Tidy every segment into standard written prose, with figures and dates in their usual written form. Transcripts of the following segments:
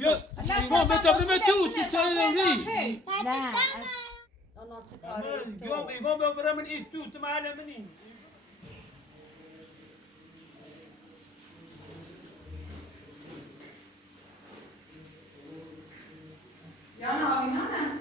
يا ما بتعمل ما توت تساوي لا أنا يقوم برا من إيد توت معنا منين يا أنا أبي نانا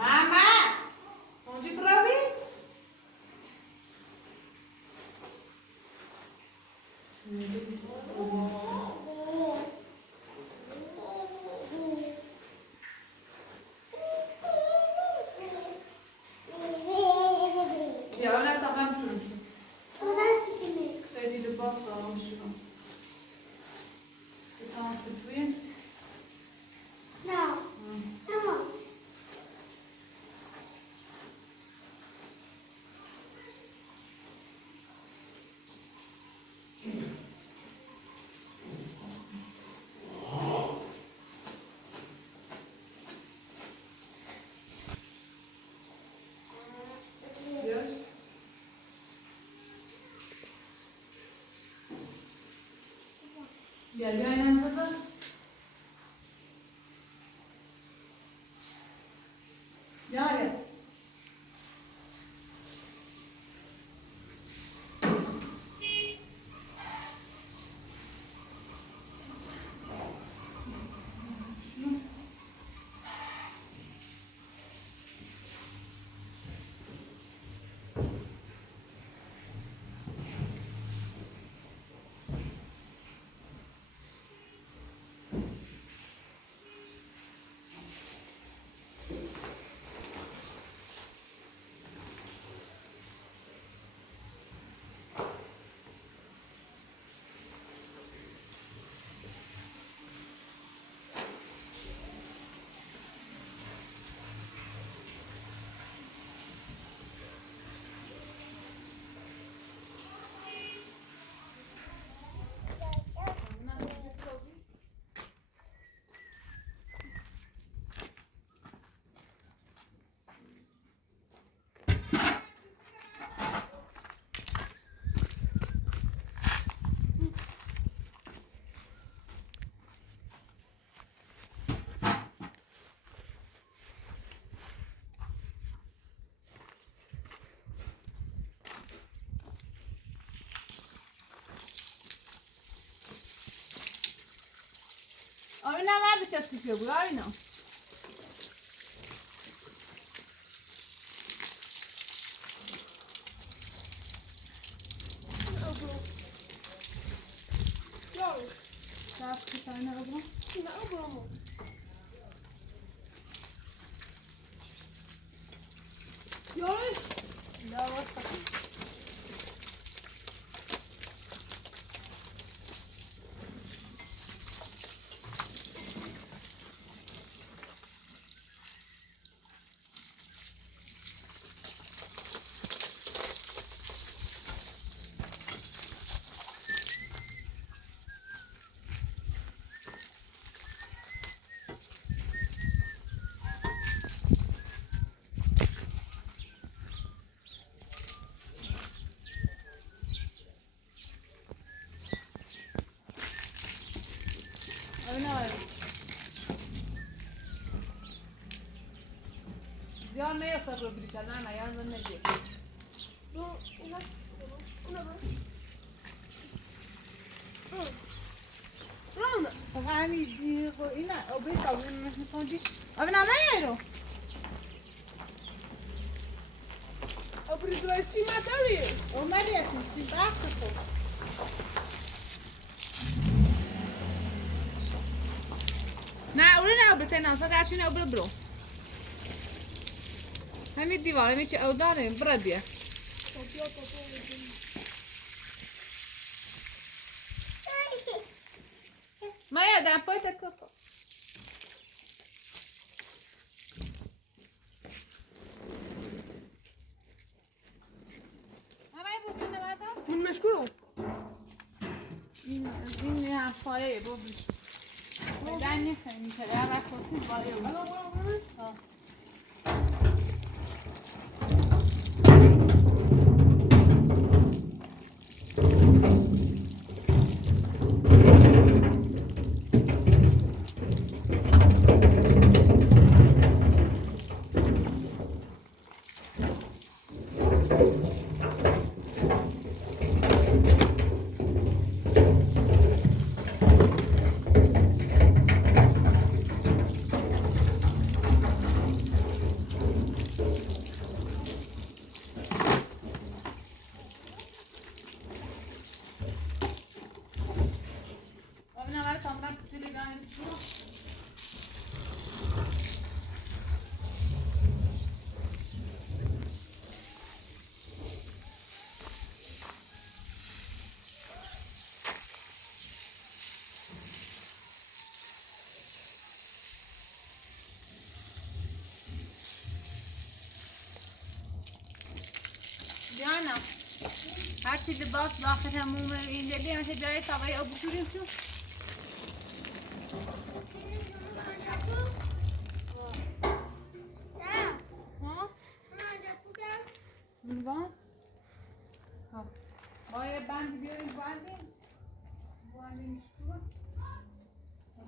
Mama, onde provi? Ya öyle tamam şunu şu. Eliyle bastıralım şunu. Bir tane tutayım. Diyoruz. Gel gel yanımıza dur. Gel. Oyna var bir çası yapıyor bu oyna. Daha bir tane abla. Yavaş. Yavaş bakayım. Oyna var. Ziyan ne yasak o bir tane ana yanında ne diyor? همین دیگه اینه آبی تابون میکنی آبی نمیه رو آبی درستی مداری اومدی اسمی سی وقت تو نه اولی نه آبی تنها فقط شونه آبی برو همین دیواره میچه او داره بردیه ما یادم پایت کپا من مشکلم این همسایه بابیش بدن نیستم میشه در رکاسی باره دیانا هر چی لباس داخل هموم اینجا بیان که جای تاوی آب بشوریم تو من ها باید بند بیاریم باندیم شکوه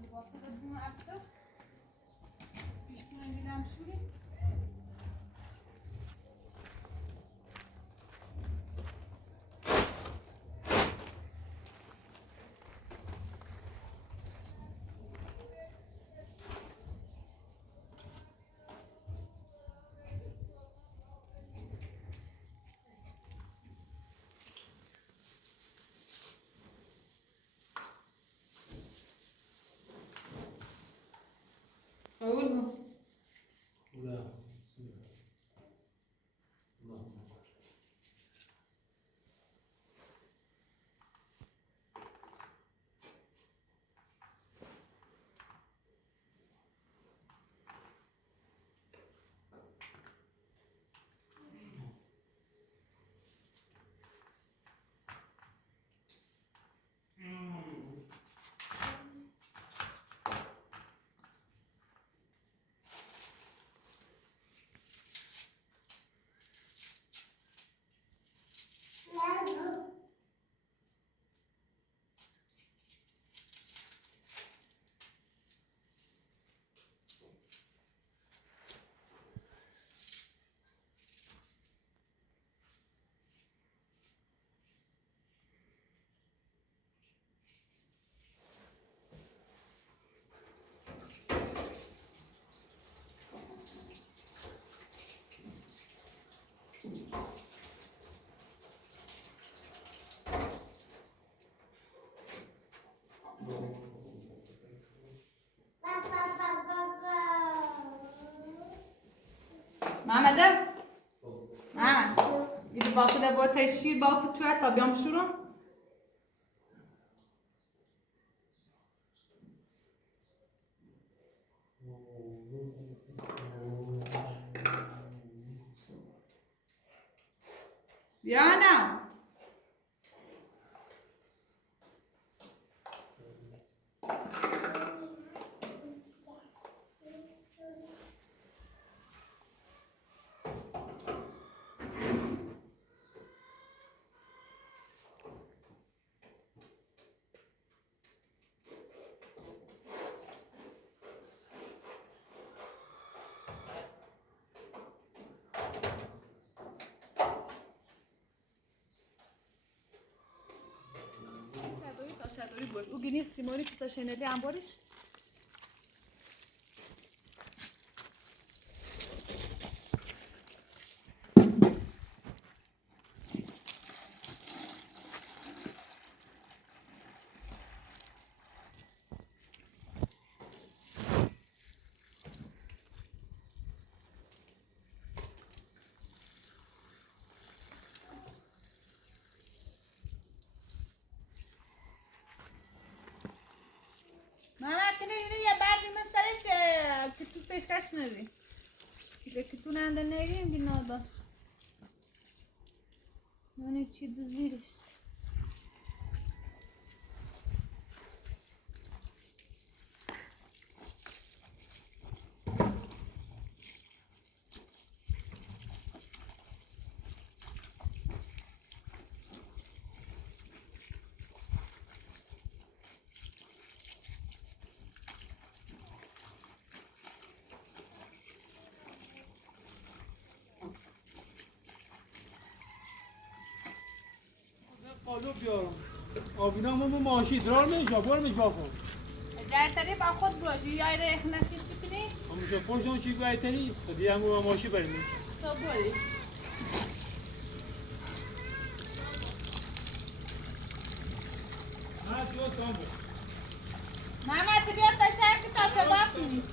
لباسه بدون افتر پیش کنم دیدم شوریم أقولهم لا محمد محمد این باقی با تشیر با توی تا بیام شروع Diana. O Guinness Simone que está cheio de amores. محمد کنه یه بردی مسترش که تو پیشکش نری که تو ننده نریم دی ناداست نانی چی دو زیرش قالب بیارم آبینا همون ماشی درار میشه بار میشه باکن در طریق با خود باشی یا ریخ نخیشتی کنی همونجا پرشان چی بایتنی دیگه همون ماشی بریم تو باریش نه تو تام بود محمد بیا تا شهر که تا چه وقت نیست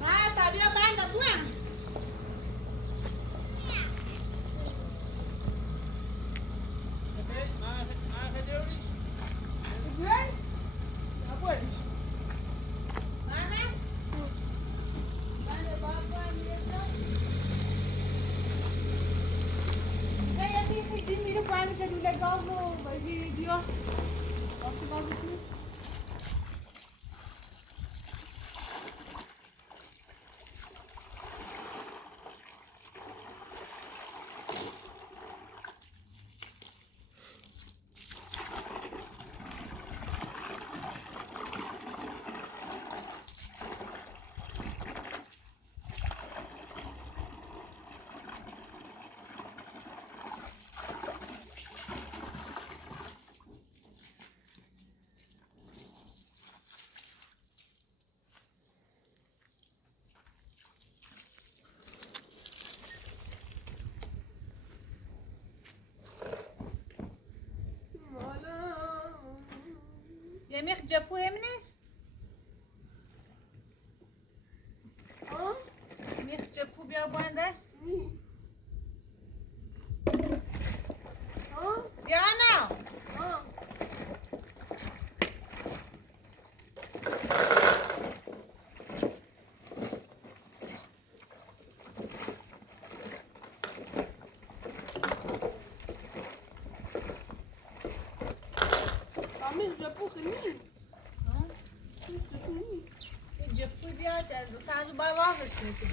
محمد بیا بند بوام Yemek cepu eminiz? Yemek cepu biar bandas? Diana! Cepu dia tadi bawa sesuatu tu.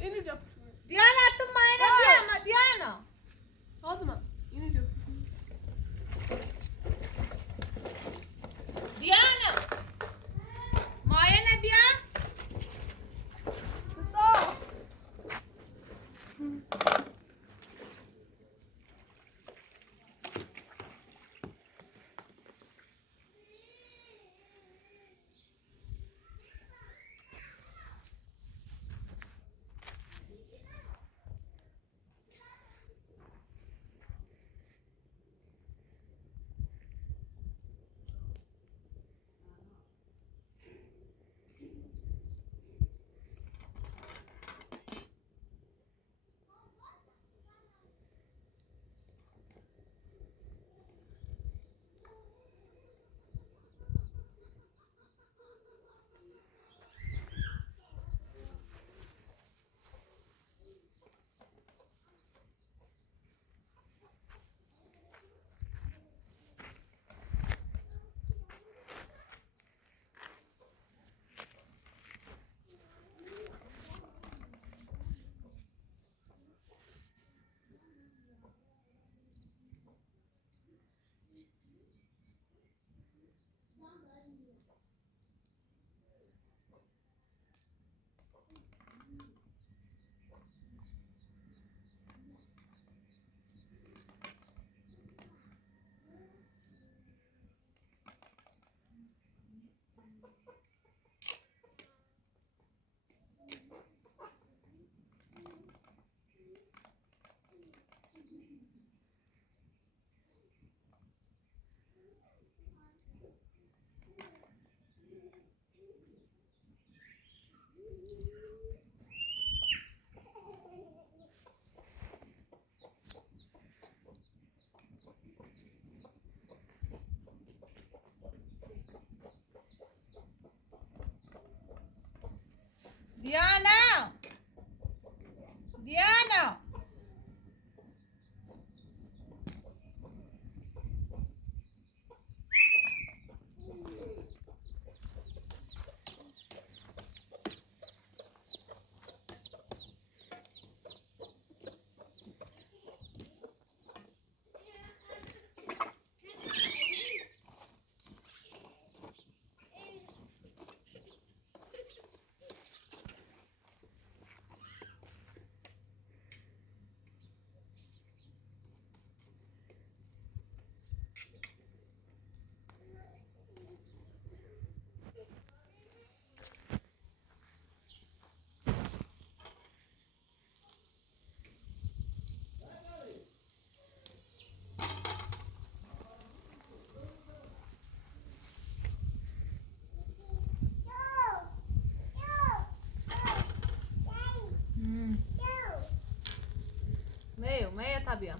اینو جا Diana tu mana dia? Diana. Fatıma اینو جا Diana. Maya ne bia? Stop. بیا.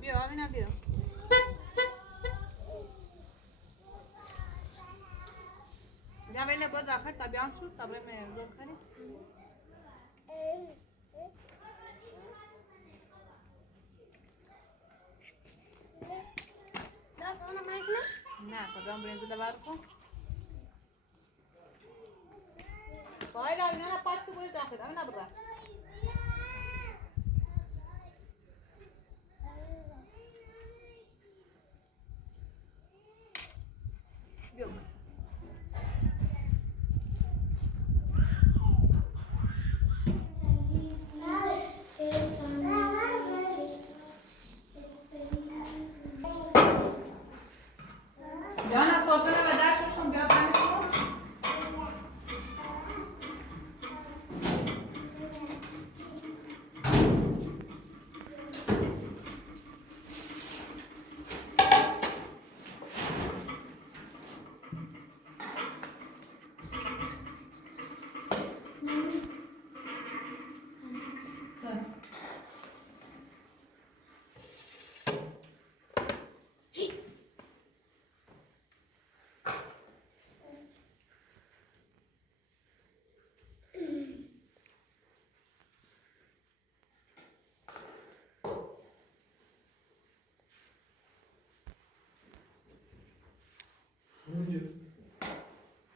بیا آمینا بیا. یا بینه بود آخر تابیان شد تابه میزون کنی. دست اونو مکنه؟ نه کدام برنج لبار کن. باید آمینا نا پاش تو برید آخر آمینا برا. جانا سوفره و درششون بیا پنشون.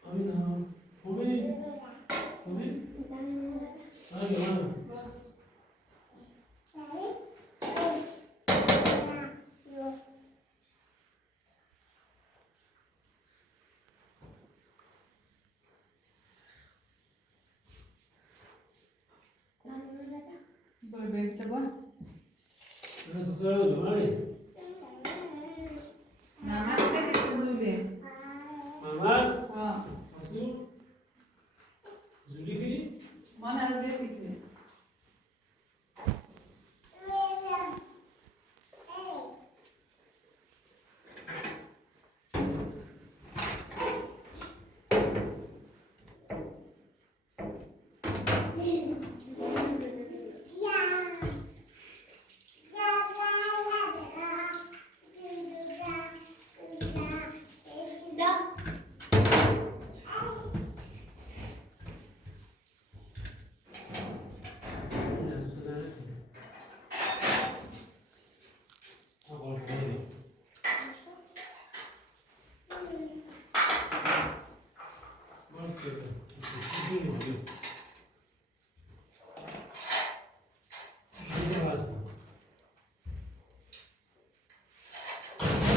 آمینا خوبی؟ خوبی؟ آمینا برو برنج لبار. من سسرا دادم آمی محمد خیلی فضولی. محمد آه. مسئول زولی کنی؟ من اذیت میکنی.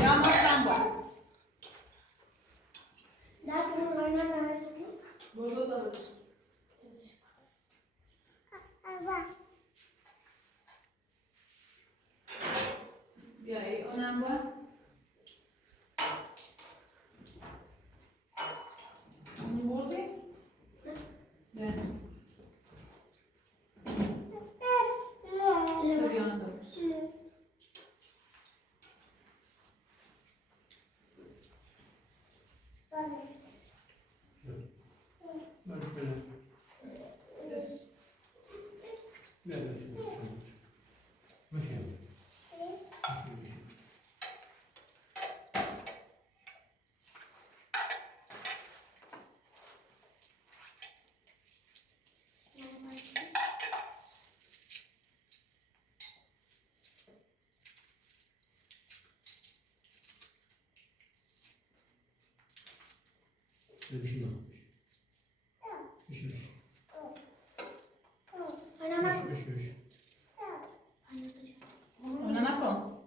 یا مستم با. برو دوست. بیا ای اونم با. اون بردی؟ نه. بشین بشین نمک کن.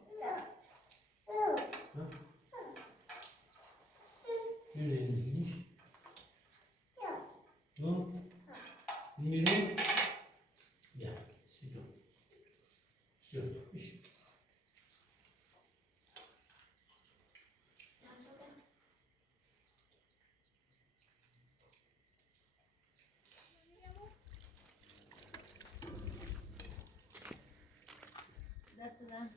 دست دادم.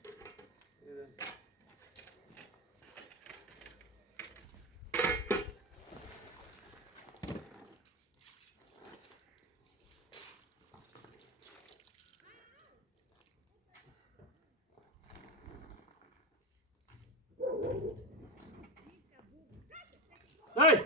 سای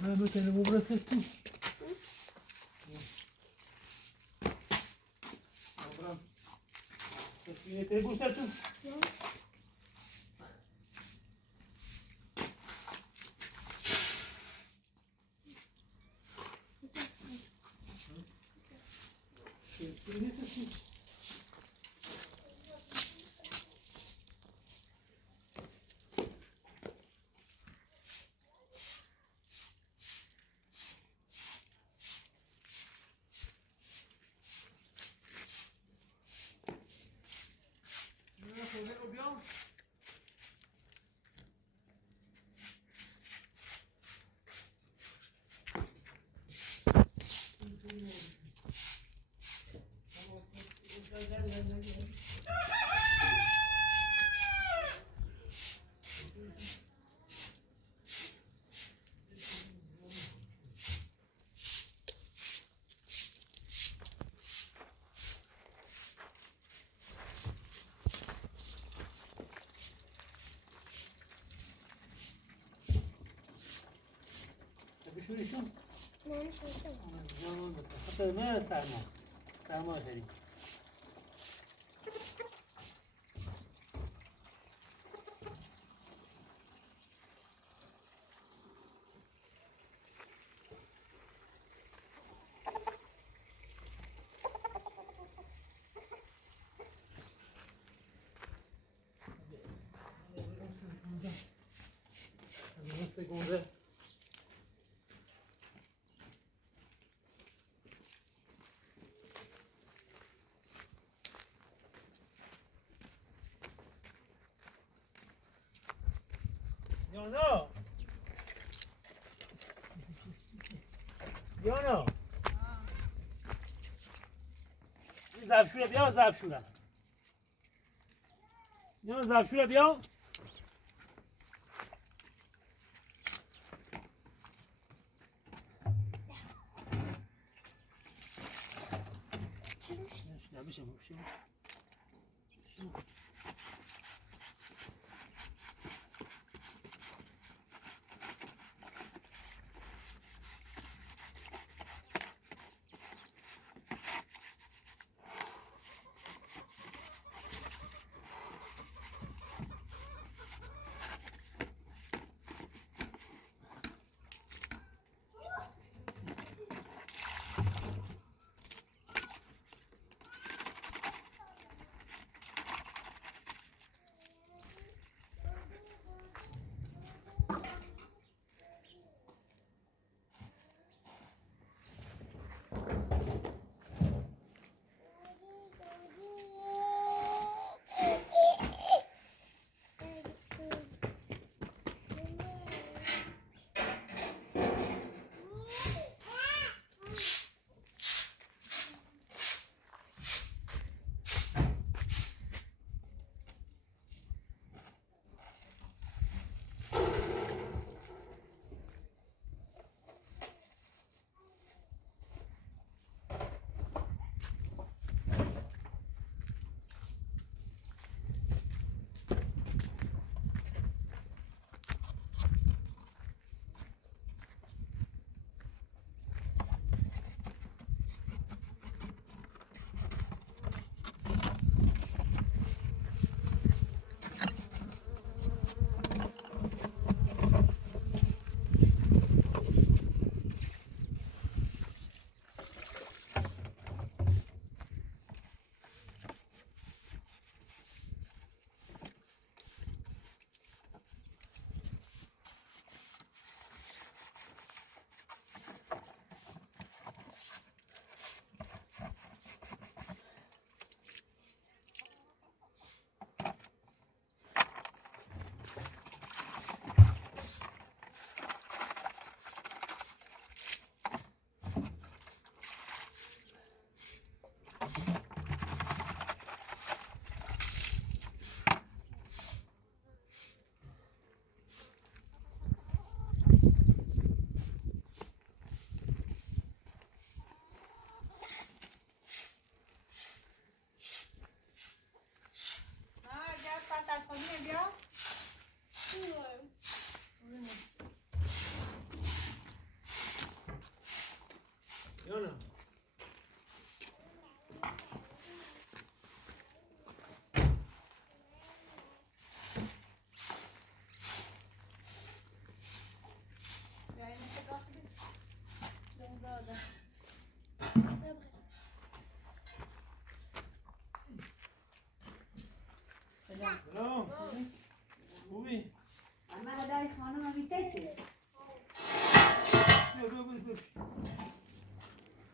من بتونم برسه تو آبرام سفینه تی بوسه تو سفینه سفینه بشوریشون؟ نه نشوشم. حتی نه سرما خیلی گنده یانا این زبشوره بیا زبشوره یانا زبشوره بیا بشم یانا سلام خوبی؟ اما هدای خانم بیتیه بیا ببوش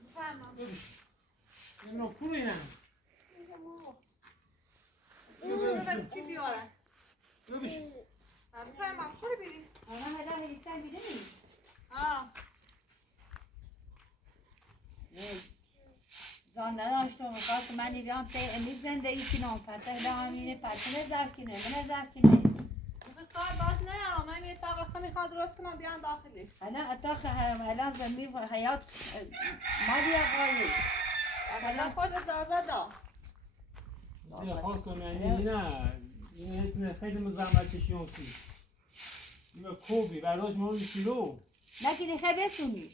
بفرما ببوش اینو پولی نه ببرید چی بیاره ببوش بفرما خوری بیری اما هدای هلیتن بیده نیست زان نداشتم وقت من بیام ته امیز زندگی کنم پته دامینه پته زرکینه من زرکینه کار باش نیارم من یه طبقه میخواد درست کنم بیان داخلش انا اتاخ الان زمین و حیات ما بیا قایی الان خوش اجازه دا بیا خواستم یعنی نه این هیچ خیلی مزاحمت کشیون کی بیا کوبی برداشت مورد کیلو نکنی خیلی بسونیش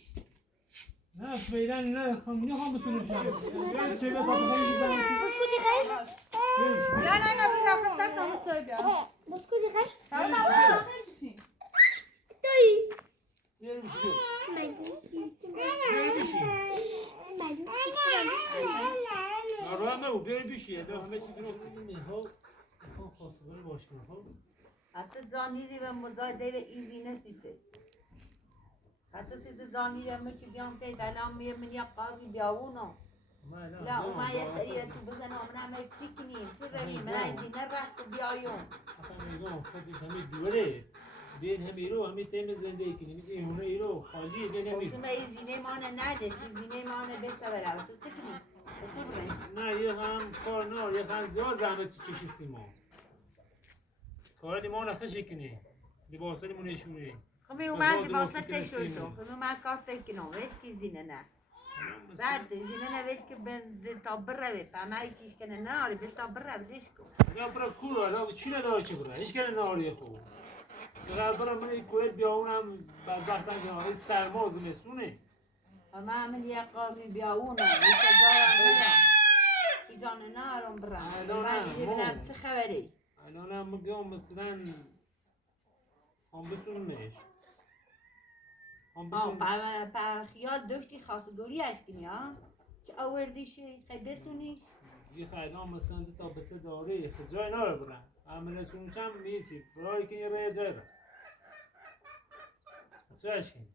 نه فعلا نه نخوام بتونم چند بیا چه بیا تا بخوام بزنم بسكوتي خير؟ بیا نه نه بیرا خستک نمو چه بیا بسكوتي خير؟ تمام داخل بشین توي بیا بشی ما يدوش بیا بشی ما يدوش ناراحت نبو بیا بشی دا همه چی درسته میخوام خواستگاری باش کنم خب حتی زانیدی و مزایده و ایزی نسیده حتی سیده زانیدی همه که بیام تایید الان میگه من یک قاضی بیاونو لا وما يسألي أنتو بس أنا من عمل تشيكني ترمي من عايزين نرحت بيايون آخه میگم خودت همه دوره بین همه رو همه تیم زندگی کنی میگی اونه رو خالی ده وقتی نمی ما زینه مانه نداشت زینه مانه بسوره واسه تکنی نه یه هم کار نه یه هم زیاد زحمت کشی سیما کار ما نخشه کنی لباسا نشونه خب اومد لباسه تشوشو خب اومد کار تکنو وید کی زینه نه بعد زين أنا بيت كبن تابرة بيت ما يجيش كنا نار بيت تابرة بديشكو یا برای کورا لا چی نداره چی برای هیچ کنه نهاری خو یا برای من کویت بیاونم بدبختم که آره سرما زمستونه وما عمل يا قومي بيعونا يتجارن بنا إذا نارهم برا ما جبنا بتخبري الان میگم مثلا هم بسونمش هم بسون با خیال داشتی خاصگوری اشکنی ها چه آوردیشی خیلی بسونیش یه خیلی مثلا دو تا بسه داره خجای ناره برن عمل سونشم میچی برای که یه رای جای برن چه اشکنی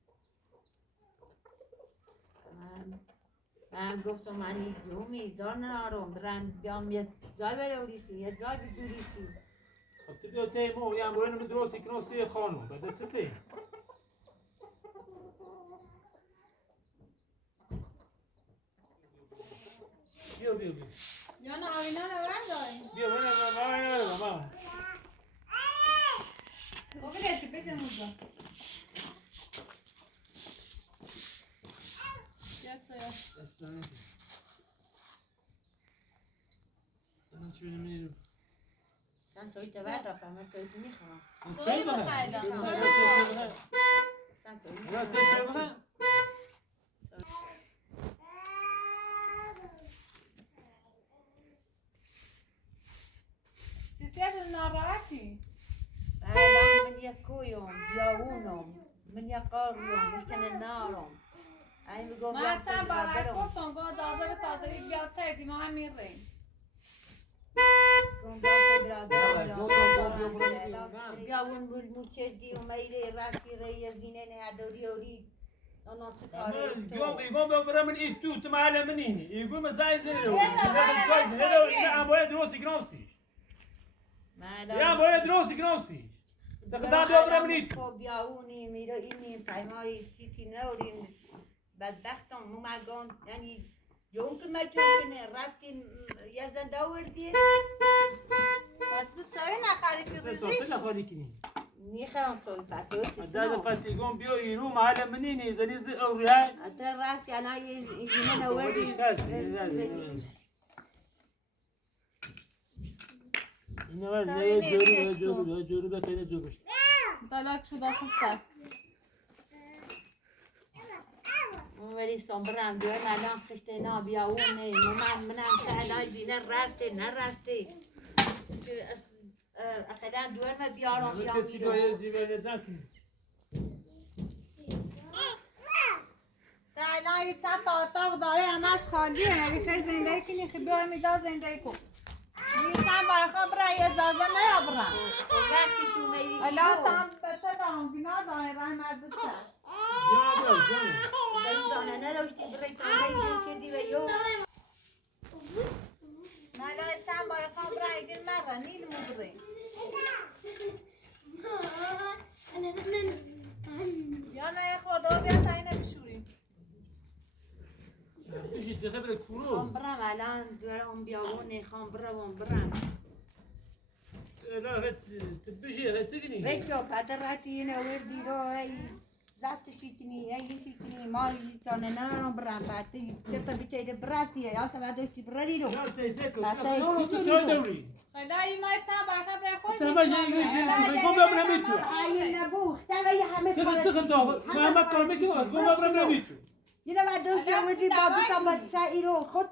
من گفتم من یومی دار نارم برم بیام یه جای بروریسی یه جای بدوریسی خب تو بیا تیمو یه امروی نمی درستی کنم سی خانم بده چه تیم بیا بیا بیا یا نه آینه رو برداریم بیا بابا بابا ریتی پیش موزا بیاد سویا استنى انا شو نمير sen söyle ver da ben söylediğini falan. سویا بخیلم Sen söyle. لا تشربها سیسیت ناراحتی الان من یکویم بیاونم من یکاریم مشکن نارم. این میگم من حتی برعکس گفتم گاه دازه تادری بیاد تایدی ما هم میریم بیاون بود چشدی و میره رفتی ری زینه نداری اوری نانات کاری يقوم برا من ايد تو تما على منيني يقول مساي زين لو مساي زين لو لا ابو دروسي كنوسي يا ابو دروسي كنوسي تقدر برا من ايد خب بیاونی میره اینی پیمای تیتی نورین بدبختم مگان یعنی جون که مجون رفتین یه زنده آوردی پس تو چایی نخری تو سه نخوری کنی میخوام توی بچه زاد فاتي يقوم بيو يروم على منيني زنيز اوريها حتی رفتی الان اینجا نوردی اینو ول جورو بتونه جورش دلاک شد آخه سر ولی برم دوی الان خشته نا بیاونه منم که الان زینه رفته نرفته اخیرا دوی ما بیارم کسی باید جیبه نزاکی الان یه چند تا اتاق داره همش خالیه یعنی خیلی زندگی کنی خیلی بیای میداد زندگی کن یه چند برای خواب برای اجازه نیا برن وقتی تو میری الان تام بچه دارم بینا داره رای مرد بچه زنه نداشتی برای تنبایی چردی و یو الان چند برای خواب برای گیر مرد نیل مبری یا نه یه خورده ها بیا تا اینه بشوریم بشی تخبر کورو خام برم الان دورم بیاونه خام برم لا بشي تقني بيتو قدرتي هنا وردي رو هاي زبط شيكني هاي شيكني مالي تانا نارم برام باتي سبتا بيتي براتي يا تا بعدش برادي رو لا سيسكو حتى لا يكتبوا تسوي لي. دوري خدایی ما چند برای خواب برای خود تما جاي يقوم بابنا ميتو هاي النبوخ تبا يا حمد تخل ما كان ميتو يقوم بابنا ميتو يلا بعدش يا وردي بابو تبا تسائلو خد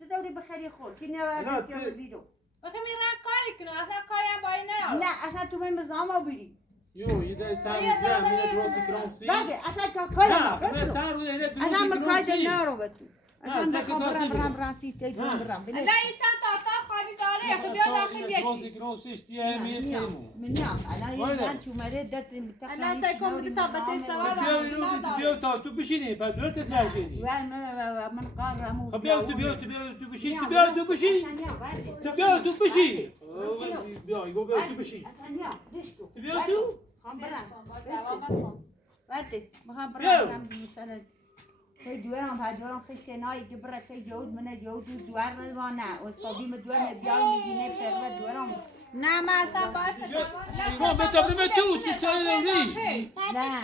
تدوري بخير خود كنا بعدش يا وردي رو بخی میرن کاری کنن اصلا کاری هم با این نرم لا اصلا تو من بزاما بيري يو يدا تعمل زعما هنا دروسي كرامسي بعد اصلا كاي لا ما تعمل هنا اصلا دروسي مكاي كرامسي نارو بتو اصلا بخبر راسي تيجون برام الان این چند تا اتاق خالی داره خب بیا داخل دروسي یکی كرامسي اشتيها 100 كيلو من نعم انا يزان شو مريت درت متخلي الان سيكون بدي تابتي سوا تبيو تو بشيني بعد دورت تساشيني من قارة خبيو تبيو بشي تبيو بشي تبيو بشي بيو يقول بيو بشي تبيو تو وقتی میخوام برم مثلا تی دوام هجوام خشته نای که برای تی جود من جود دوار روانه و صابی مدوار بیای میزینه سر دوارم نه من اصلا باش ما بتابع تو تسوي دوري نه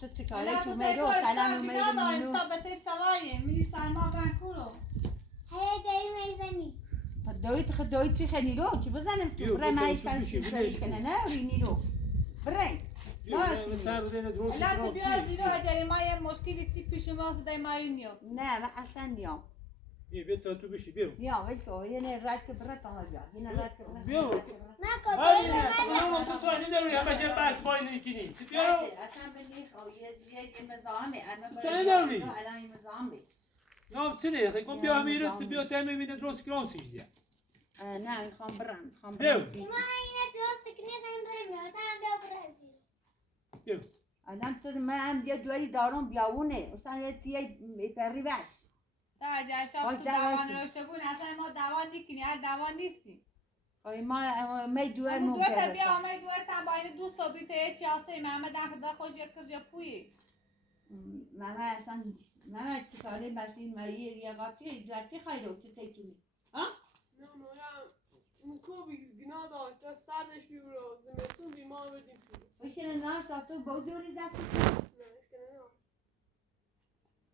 تو چکاره تو میرو کلام میرو منو تا بته سوایه می سلما برنکولو هی دایی میزنی. دویت چی خیلی رو چی بزنم تو برای ما ایش کنم سیزاریش کنه نه رینی رو برای الان تو بیا زیرا اجاری ما یه مشکلی تی پیش ما صدای ما نیاز نه من اصلا نیام بیا تو بشی بیا نیام ولی که یه رد که برات آنجا یه رد که برات بیا. من کدایی نه تو سوال نداری همش بس وای نکنی بیا اصلا بنی خو یه مزاحمه انا تو نداری الان یه مزاحمه نه چه نه خیلی بیا میره بیا تنو میبینه درست کرانسیش دیا نه میخوام برم بیا. ما اینه درست کنی خیلی رای میاد هم بیا برازیل. بیا الان تو من یه دوری دارم بیاونه اصلا یه تیه پری باش تا اجاری شاف تو دوان روشه بون اصلا ما دوان نیکنی هر دوان نیستیم خواهی ما می دوه همون ممکن دوه تا بیا آمد دوه تا با این دو صبیت یه چیاسه محمد دا خوش یک کرجا پویی ماما اصلا ماما چی کاری بسید مایی یه قاطی دوچی خیلی رو چه تیتونی نه میکروبی گنا داشت دست سردش بیورو زمستون بیمار بدیم شده بشین ناش تو بودوری زفت نه اشکنه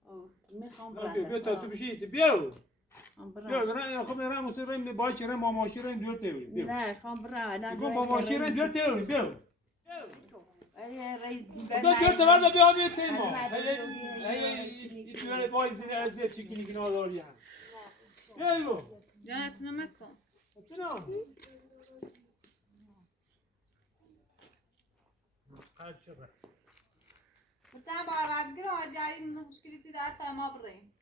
نه میخوام بیا تو بشی بیا بیا خب میرم مسیر باش رم با ماشین دور تیوری بیا نه خوام برم الان میگم با ماشین دور تیوری بیا بیا تو برد بیا بیا تیما هی تو وای زیر ازیت چیکی گنا داری هم بیا ایو جانتونو مکن چنا قال شبه مثلا باردگیر آجاری مشکلی تی در تا ما بریم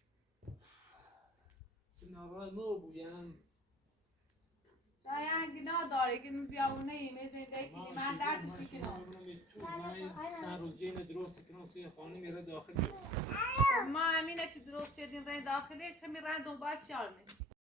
نارای مو بویم شاید گناه داره که من بیاونه ایمه زنده کنی من در چشی کنم چند روز جین درست کنم توی خانه میره داخل ما همینه که درست شدیم رای داخلی چه میرن دنبال شار میشه